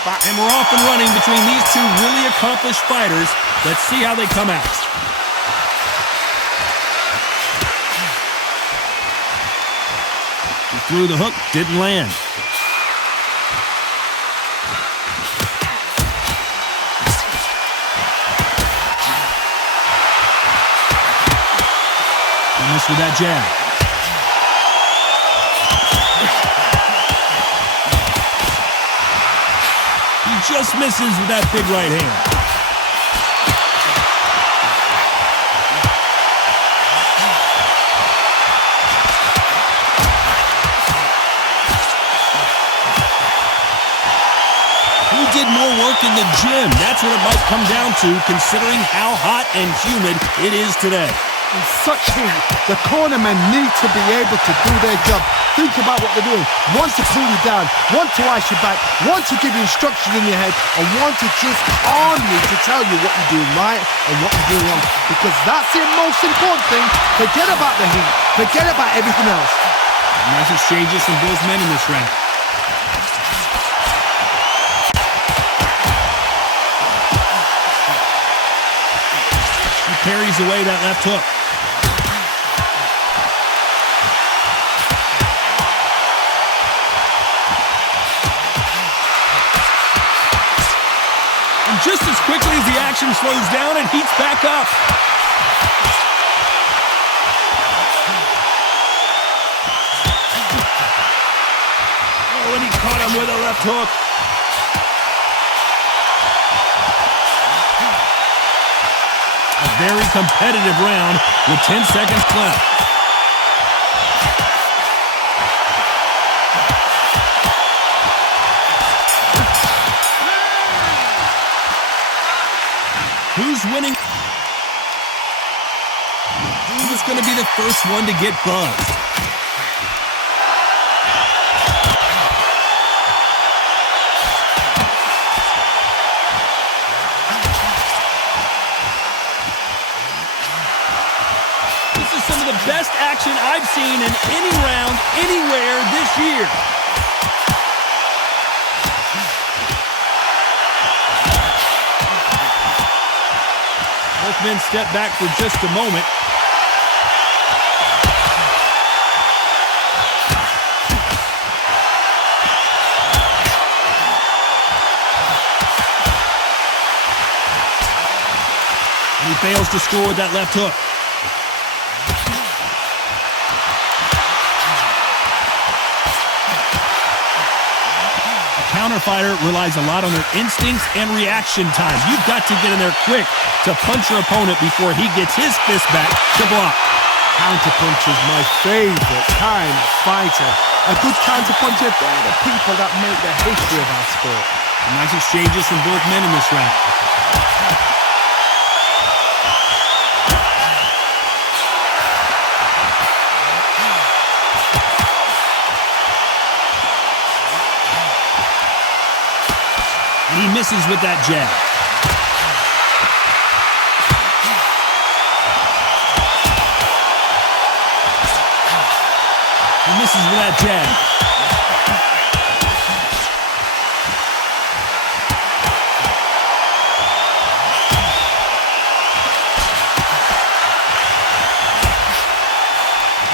And we're off and running between these two really accomplished fighters. Let's see how they come out. He threw the hook, didn't land. He missed with that jab. Just misses with that big right hand. Who did more work in the gym? That's what it might come down to, considering how hot and humid it is today. In such heat, the cornermen need to be able to do their job. Think about what they're doing. One to cool you down, one to ice your back, one to give you instructions in your head, and one to just arm you to tell you what you're doing right and what you're doing wrong. Because that's the most important thing. Forget about the heat. Forget about everything else. Nice exchanges from both men in this round. He parries away that left hook. Just as quickly as the action slows down, it heats back up. Oh, and he caught him with a left hook. A very competitive round with 10 seconds left. Who's winning? Who's going to be the first one to get buzzed? This is some of the best action I've seen in any round, anywhere this year. Both men step back for just a moment. And he fails to score with that left hook. Counter fighter relies a lot on their instincts and reaction time. You've got to get in there quick to punch your opponent before he gets his fist back to block. Counter punch is my favorite kind of fighter. A good counter puncher, they're the people that make the history of our sport. Nice exchanges from both men in this round. And he misses with that jab. He misses with that jab.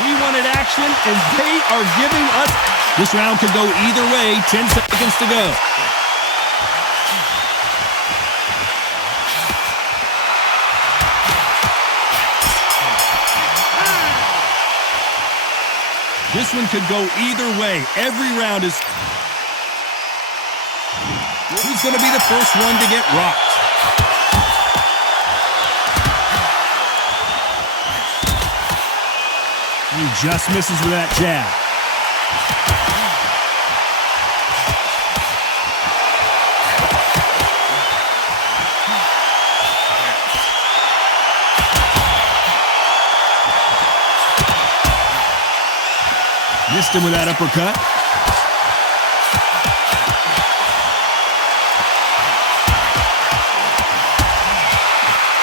We wanted action, and they are giving us. This round could go either way. 10 seconds to go. This one could go either way. Every round is... Who's going to be the first one to get rocked? He just misses with that jab. Missed him with that uppercut.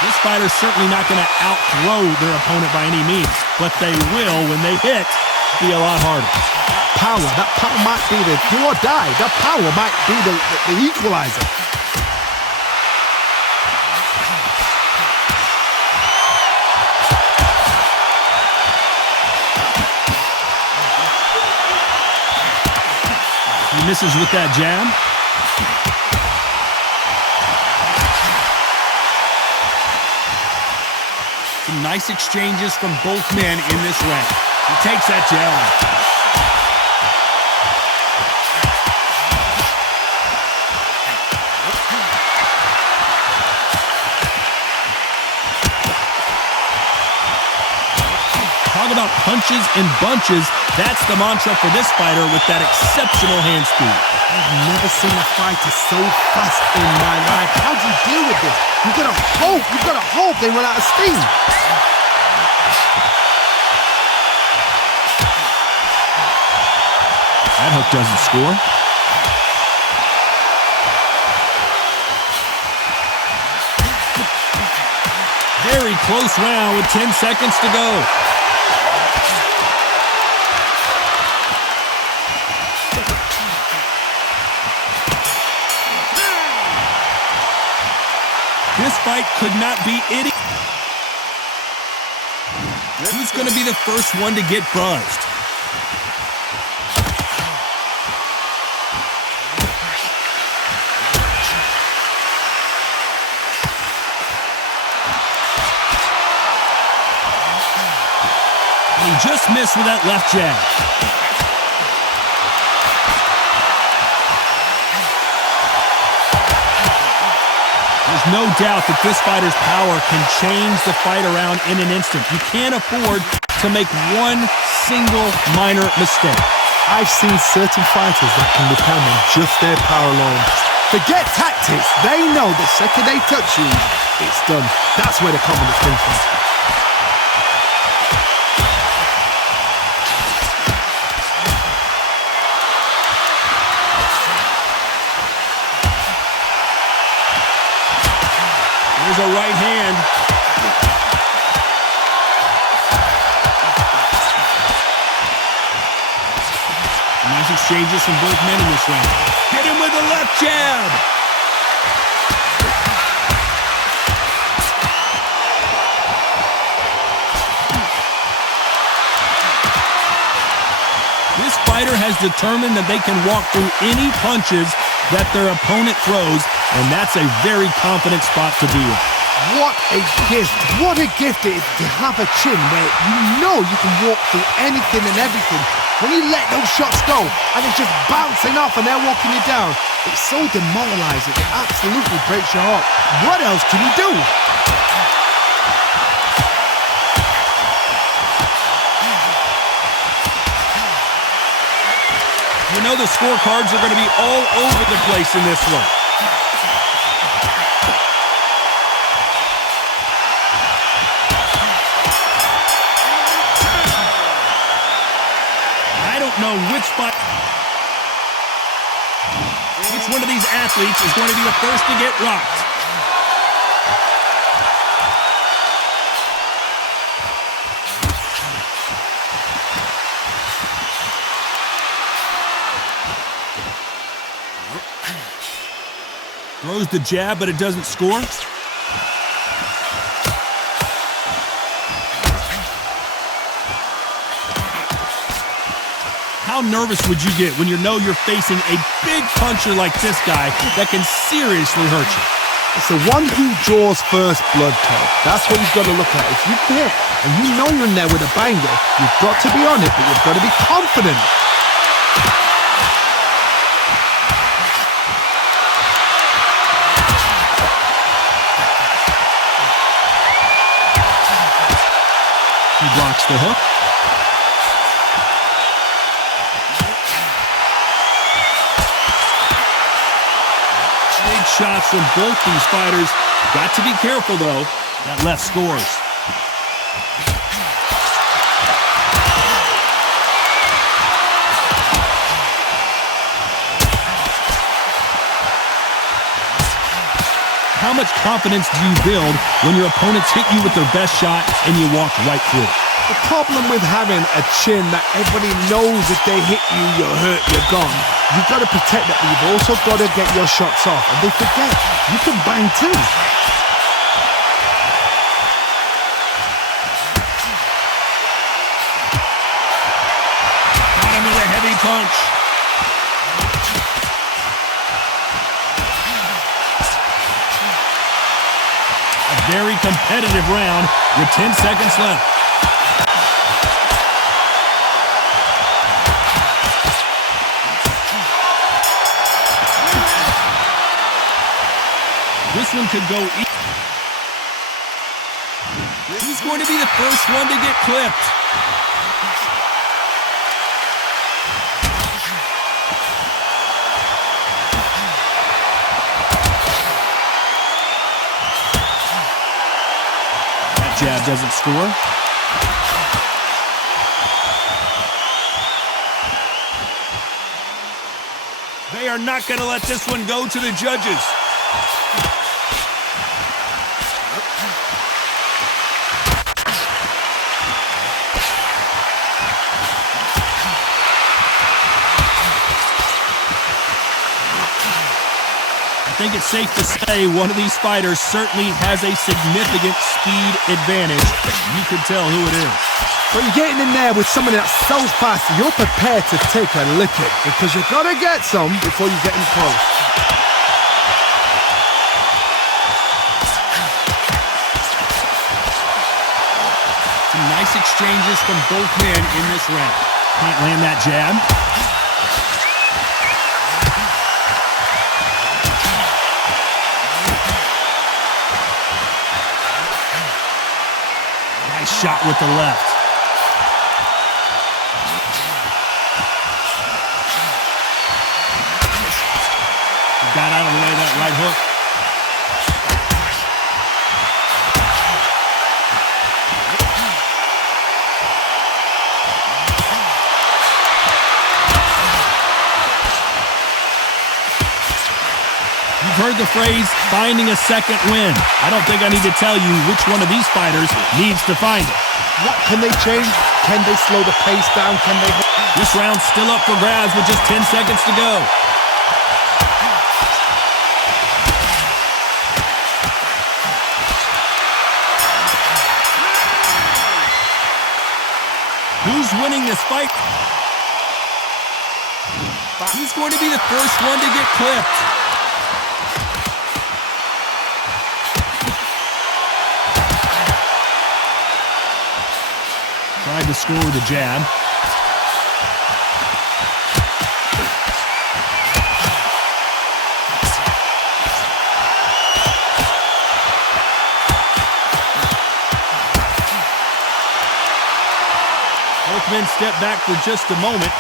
This fighter's certainly not going to outthrow their opponent by any means, but they will, when they hit, be a lot harder. power. That power might be the do or die. That power might be the equalizer. He misses with that jab. Some nice exchanges from both men in this round. He takes that jab. Talk about punches and bunches. That's the mantra for this fighter with that exceptional hand speed. I've never seen a fighter so fast in my life. How do you deal with this? You've got to hope they run out of steam. That hook doesn't score. Very close round with 10 seconds to go. This fight could not be any. Who's going to be the first one to get buzzed? He just missed with that left jab. There's no doubt that this fighter's power can change the fight around in an instant. You can't afford to make one single minor mistake. I've seen certain fighters that can depend on just their power alone. Forget tactics. They know the second they touch you, it's done. That's where the confidence comes from. There's a right hand. Nice exchanges from both men in this round. Hit him with a left jab. This fighter has determined that they can walk through any punches that their opponent throws, and that's a very confident spot to be in. What a gift. What a gift it is to have a chin where you know you can walk through anything and everything. When you let those shots go and it's just bouncing off and they're walking you down, it's so demoralizing. It absolutely breaks your heart. What else can you do? You know the scorecards are going to be all over the place in this one. I don't know which one of these athletes is going to be the first to get rocked. Throws the jab, but it doesn't score. How nervous would you get when you know you're facing a big puncher like this guy that can seriously hurt you? It's the one who draws first blood, Todd. That's what you've got to look at. If you hit and you know you're in there with a banger, you've got to be on it, but you've got to be confident. He blocks the hook. Big shots from both these fighters. Got to be careful, though. That left scores. How much confidence do you build when your opponents hit you with their best shot and you walk right through it? The problem with having a chin that everybody knows if they hit you, you're hurt, you're gone. You've got to protect that, but you've also got to get your shots off. And they forget, you can bang too. Got him with a heavy punch. A very competitive round with 10 seconds left. This one could go He's going to be the first one to get clipped. That jab doesn't score. They are not going to let this one go to the judges. I think it's safe to say one of these fighters certainly has a significant speed advantage. You can tell who it is. But you're getting in there with someone that's so fast, you're prepared to take a licking because you've got to get some before you get in close. Some nice exchanges from both men in this round. Can't land that jab. Nice shot with the left. He got out of the way of that right hook. You've heard the phrase, finding a second win. I don't think I need to tell you which one of these fighters needs to find it. What can they change? Can they slow the pace down? Can they... This round's still up for grabs with just 10 seconds to go. Who's winning this fight? Who's going to be the first one to get clipped? Tried to score with a jab. Both men step back for just a moment.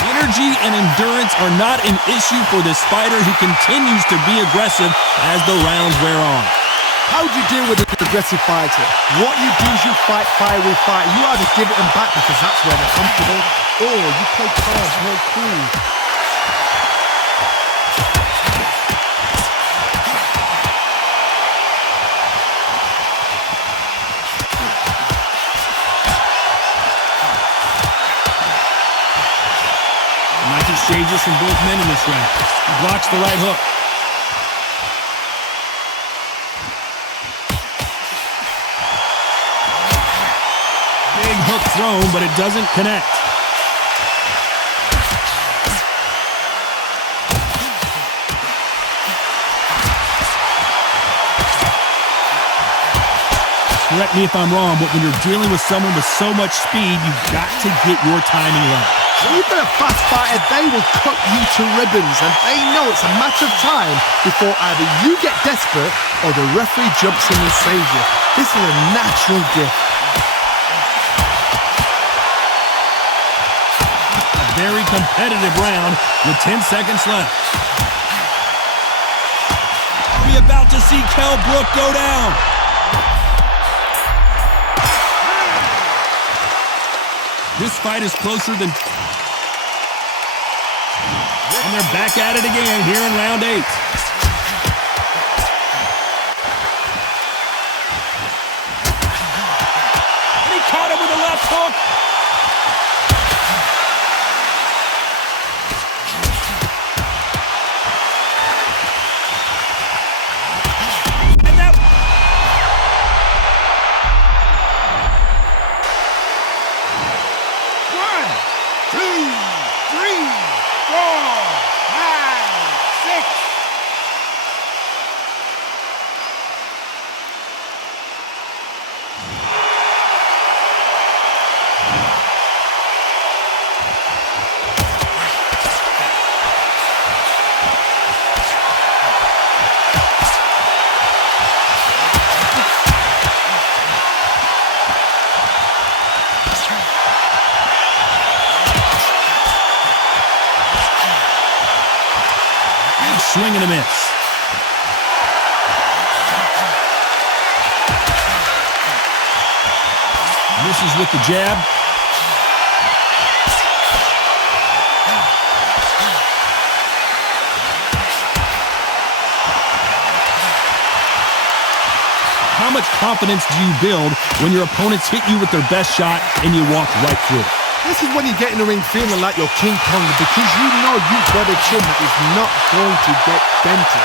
Energy and endurance are not an issue for this fighter who continues to be aggressive as the rounds wear on. How do you deal with an aggressive fighter? What you do is you fight fire with fire. You either give it them back because that's where they're comfortable, or you play cards real cool. Nice exchanges from both men in this round. He blocks the right hook. Big hook thrown, but it doesn't connect. Correct me if I'm wrong, but when you're dealing with someone with so much speed, you've got to get your timing right. Even a fast fighter, they will cut you to ribbons, and they know it's a matter of time before either you get desperate or the referee jumps in and saves you. This is a natural gift. A very competitive round with 10 seconds left. Are we about to see Kell Brook go down? This fight is closer than... And they're back at it again here in round 8. the left hook. And that... One, two, three, 4, 5, 6. Swing and a miss. Misses with the jab. How much confidence do you build when your opponents hit you with their best shot and you walk right through it? This is when you get in the ring feeling like you're King Kong because you know you've got a chin that is not going to get dented.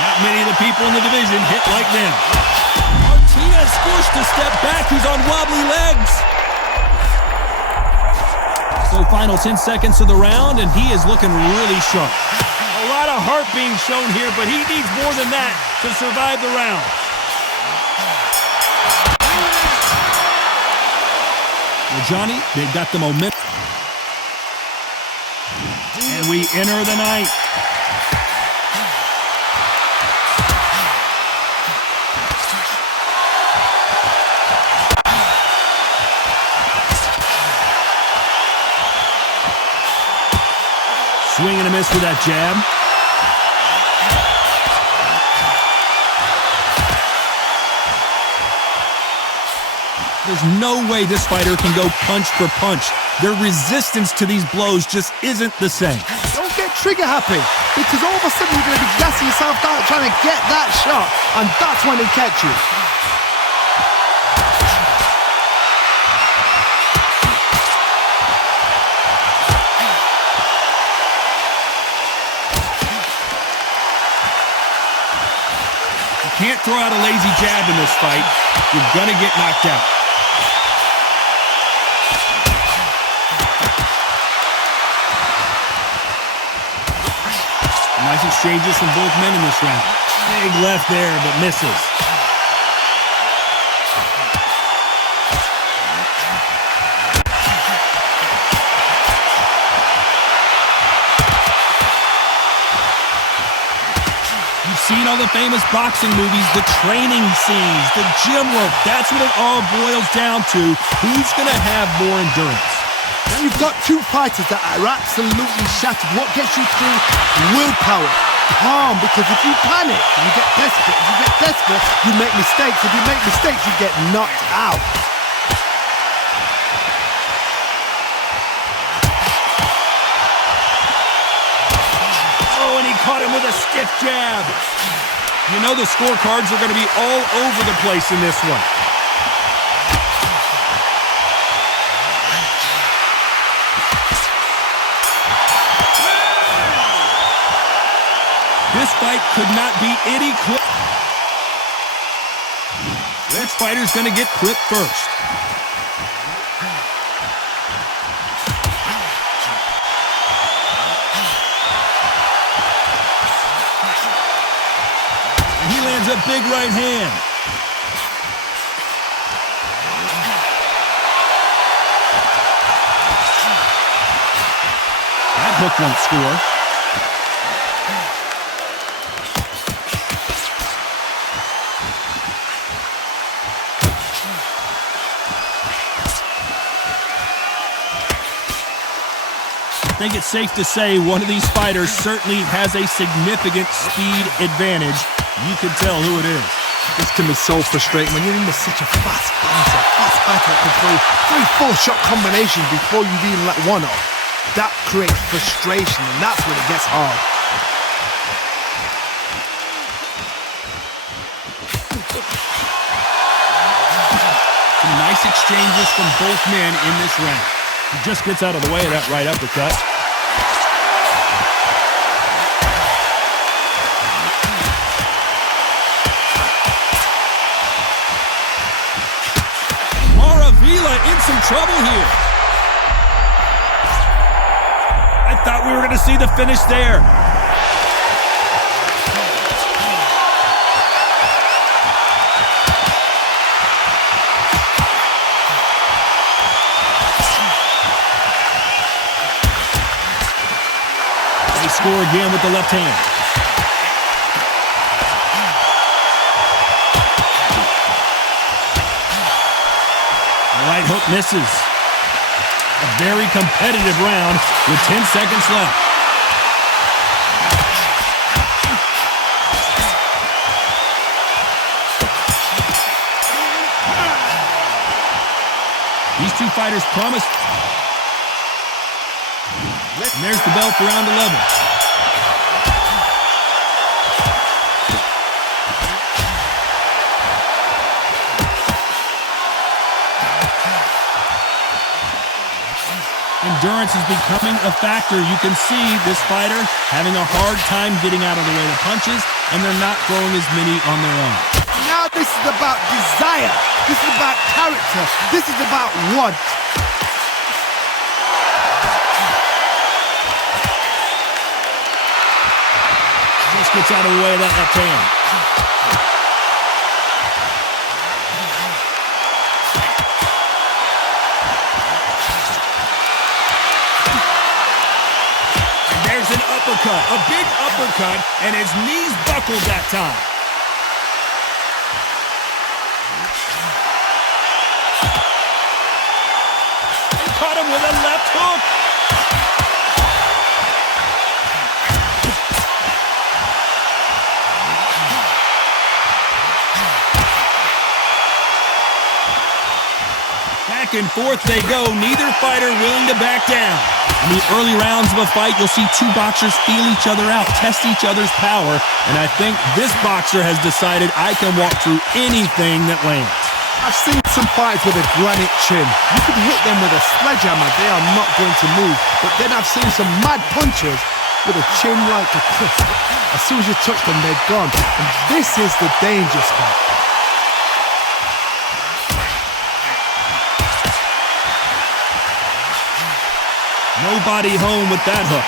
Not many of the people in the division hit like them. Martinez forced to step back. He's on wobbly legs. So final 10 seconds of the round, and he is looking really sharp. A lot of heart being shown here, but he needs more than that to survive the round. Well, Johnny, they've got the momentum. And we enter the night. Swing and a miss with that jab. There's no way this fighter can go punch for punch. Their resistance to these blows just isn't the same. Don't get trigger happy because all of a sudden you're going to be gassing yourself out trying to get that shot, and that's when they catch you. Can't throw out a lazy jab in this fight. You're gonna get knocked out. Nice exchanges from both men in this round. Big left there, but misses. Seen all the famous boxing movies, the training scenes, the gym work. That's what it all boils down to. Who's going to have more endurance? And you've got two fighters that are absolutely shattered. What gets you through? Willpower. Calm, because if you panic, you get desperate. If you get desperate, you make mistakes. If you make mistakes, you get knocked out. Caught him with a stiff jab. You know the scorecards are going to be all over the place in this one. This fight could not be any closer. This fighter's going to get clipped first. A big right hand. That hook won't score. I think it's safe to say one of these fighters certainly has a significant speed advantage. You can tell who it is. This can be so frustrating when you're in such a fast fighter that can throw 3-4 shot combinations before you've even let one off. That creates frustration, and that's when it gets hard. exchanges from both men in this round. He just gets out of the way of that right uppercut. In some trouble here. I thought we were going to see the finish there. They score again with the left hand. Right hook misses. A very competitive round with 10 seconds left. These two fighters promised. And there's the bell for round 11. Endurance is becoming a factor. You can see this fighter having a hard time getting out of the way of punches, and they're not throwing as many on their own. Now this is about desire. This is about character. This is about want. Just gets out of the way of that left hand. An uppercut, a big uppercut, and his knees buckled that time. Caught him with a left hook. Back and forth they go, neither fighter willing to back down. In the early rounds of a fight, you'll see two boxers feel each other out, test each other's power, and I think this boxer has decided I can walk through anything that lands. I've seen some fighters with a granite chin. You can hit them with a sledgehammer, they are not going to move. But then I've seen some mad punchers with a chin like a cliff. As soon as you touch them, they're gone. And this is the danger spot. Nobody home with that hook.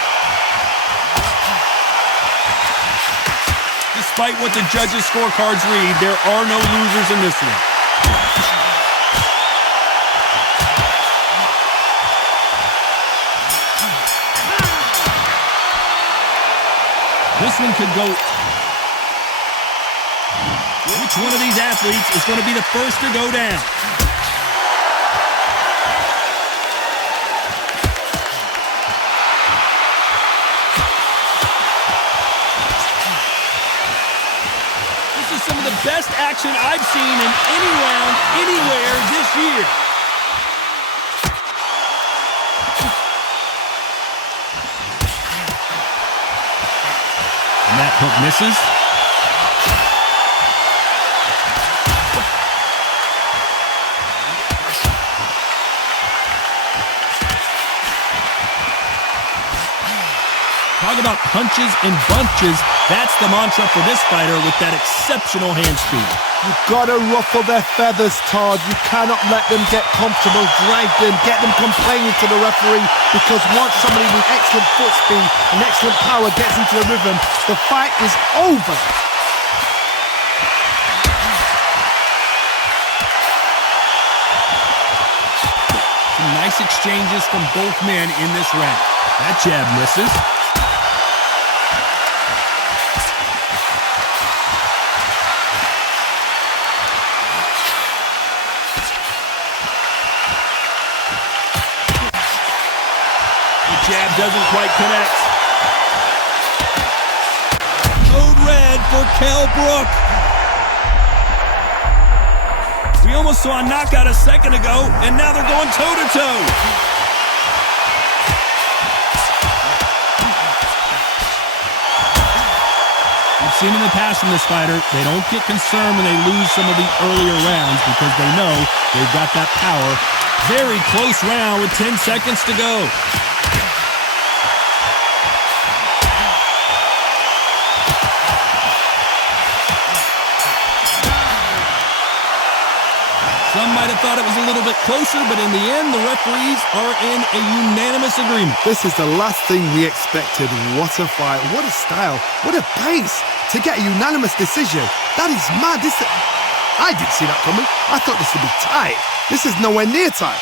Despite what the judges' scorecards read, there are no losers in this one. This one could go. Which one of these athletes is going to be the first to go down? Some of the best action I've seen in any round, anywhere this year. And that hook misses. Talk about punches and bunches. That's the mantra for this fighter with that exceptional hand speed. You've got to ruffle their feathers, Todd. You cannot let them get comfortable, drag them, get them complaining to the referee, because once somebody with excellent foot speed and excellent power gets into the rhythm, the fight is over. Some nice exchanges from both men in this round. That jab misses. Jab doesn't quite connect. Code red for Kell Brook. We almost saw a knockout a second ago, and now they're going toe-to-toe. We've seen in the past from this fighter, they don't get concerned when they lose some of the earlier rounds because they know they've got that power. Very close round with 10 seconds to go. Some might have thought it was a little bit closer, but in the end, the referees are in a unanimous agreement. This is the last thing we expected. What a fight, what a style, what a pace to get a unanimous decision. That is mad. I didn't see that coming. I thought this would be tight. This is nowhere near tight.